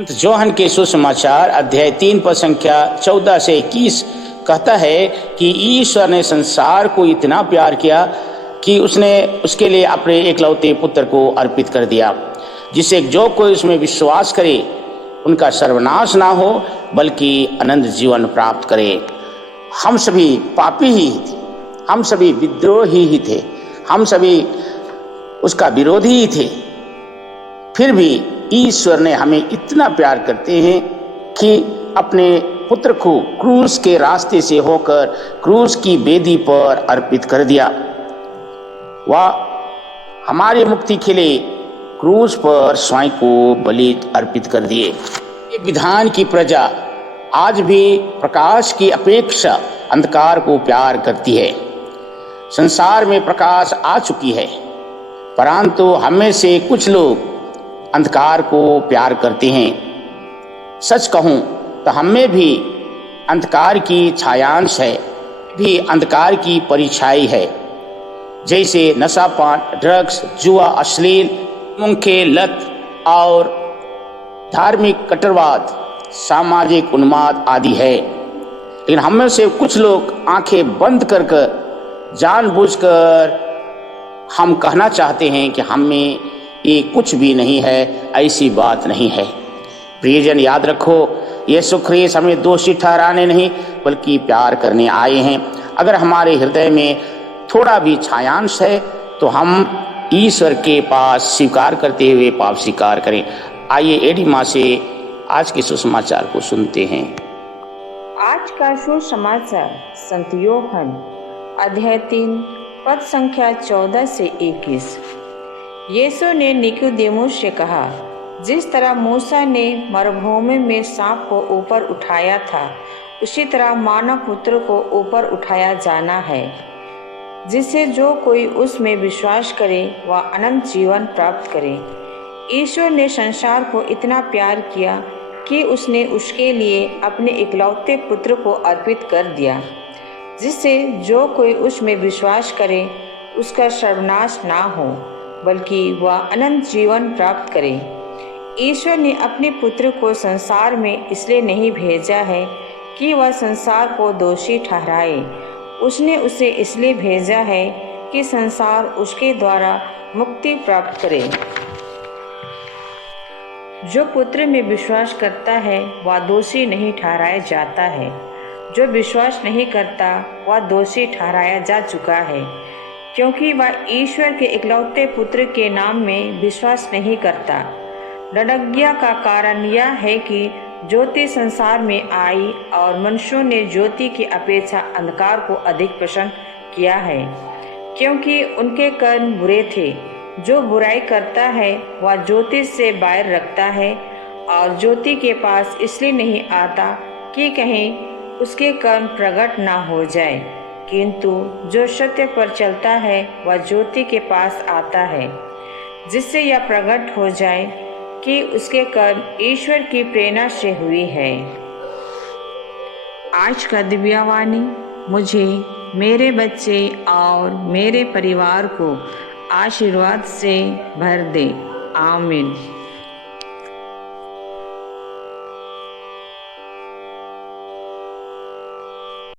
संत Johan के सुसमाचार अध्याय 3 पद संख्या 14 से 21 कहता है कि ईश्वर ने संसार को इतना प्यार किया कि उसने उसके लिए अपने एकलौते पुत्र को अर्पित कर दिया, जिससे जो कोई उसमें विश्वास करे उनका सर्वनाश ना हो बल्कि अनंत जीवन प्राप्त करे। हम सभी पापी ही थे, हम सभी विद्रोही ही थे, हम सभी उसका विरोधी ही थे, फिर भी ईश्वर ने हमें इतना प्यार करते हैं कि अपने पुत्र को क्रूस के रास्ते से होकर क्रूस की वेदी पर अर्पित कर दिया। वह हमारी मुक्ति के लिए क्रूस पर स्वयं को बलि अर्पित कर दिए। विधान की प्रजा आज भी प्रकाश की अपेक्षा अंधकार को प्यार करती है। संसार में प्रकाश आ चुकी है, परंतु हमें से कुछ लोग अंधकार को प्यार करते हैं। सच कहूं तो हमें भी अंधकार की छायांश है, भी अंधकार की परिछाई है, जैसे नशापान, ड्रग्स, जुआ, अश्लील, मुंखे लत और धार्मिक कट्टरवाद, सामाजिक उन्माद आदि है। लेकिन हमें से कुछ लोग आंखें बंद कर जानबूझकर हम कहना चाहते हैं कि हमें ये कुछ भी नहीं है, ऐसी बात नहीं है। प्रियजन, याद रखो, यीशु ख्रीस्त हमें दोषी ठहराने नहीं बल्कि प्यार करने आए हैं। अगर हमारे हृदय में थोड़ा भी छायांश है तो हम ईश्वर के पास स्वीकार करते हुए पाप स्वीकार करें। आइए एडी माँ से आज के सुसमाचार को सुनते हैं। आज का सुसमाचार संत योहन अध्याय 3 पद संख्या 14 से 21। यीशु ने निकोदेमुस से कहा, जिस तरह मूसा ने मरुभूमि में सांप को ऊपर उठाया था, उसी तरह मानव पुत्र को ऊपर उठाया जाना है, जिससे जो कोई उसमें विश्वास करे वह अनंत जीवन प्राप्त करे। ईश्वर ने संसार को इतना प्यार किया कि उसने उसके लिए अपने इकलौते पुत्र को अर्पित कर दिया, जिससे जो कोई उसमें विश्वास करे उसका सर्वनाश ना हो बल्कि वह अनंत जीवन प्राप्त करे। ईश्वर ने अपने पुत्र को संसार में इसलिए नहीं भेजा है कि वह संसार को दोषी ठहराए, उसने उसे इसलिए भेजा है कि संसार उसके द्वारा मुक्ति प्राप्त करे। जो पुत्र में विश्वास करता है वह दोषी नहीं ठहराया जाता है, जो विश्वास नहीं करता वह दोषी ठहराया जा चुका है, क्योंकि वह ईश्वर के इकलौते पुत्र के नाम में विश्वास नहीं करता। लड़ज्ञा का कारण यह है कि ज्योति संसार में आई और मनुष्यों ने ज्योति की अपेक्षा अंधकार को अधिक पसंद किया है, क्योंकि उनके कर्म बुरे थे। जो बुराई करता है वह ज्योति से बैर रखता है और ज्योति के पास इसलिए नहीं आता कि कहीं उसके कर्म प्रकट ना हो जाए, किंतु जो सत्य पर चलता है वह ज्योति के पास आता है, जिससे यह प्रकट हो जाए कि उसके कर्म ईश्वर की प्रेरणा से हुई है। आज का दिव्यवाणी मुझे, मेरे बच्चे और मेरे परिवार को आशीर्वाद से भर दे। आमीन।